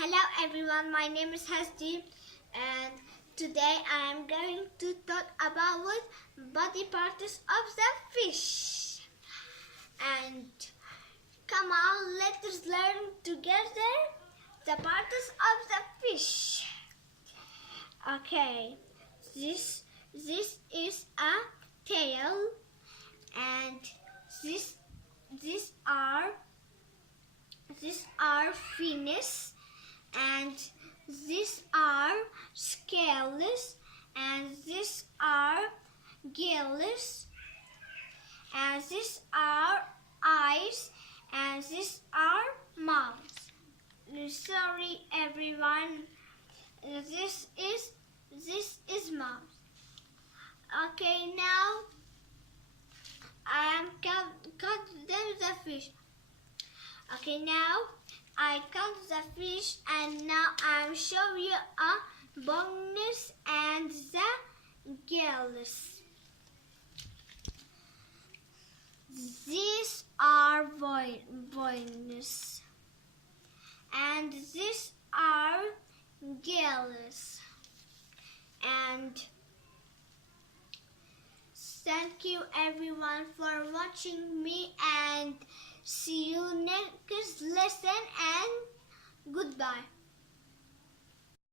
Hello everyone, my name is Hasti and today I am going to talk about body parts of the fish. And come on, let us learn together the parts of the fish. Okay, this is a tail, and these are fins, and these are scales, and these are gills, and these are eyes, and these are mouths. Sorry everyone, this is mouth. Okay, now I am cut the fish. Okay, now I cut the fish, and now I'm show you a bones and the gills. These are bones, and these are gills. And thank you everyone for watching me, and see you next lesson, and goodbye.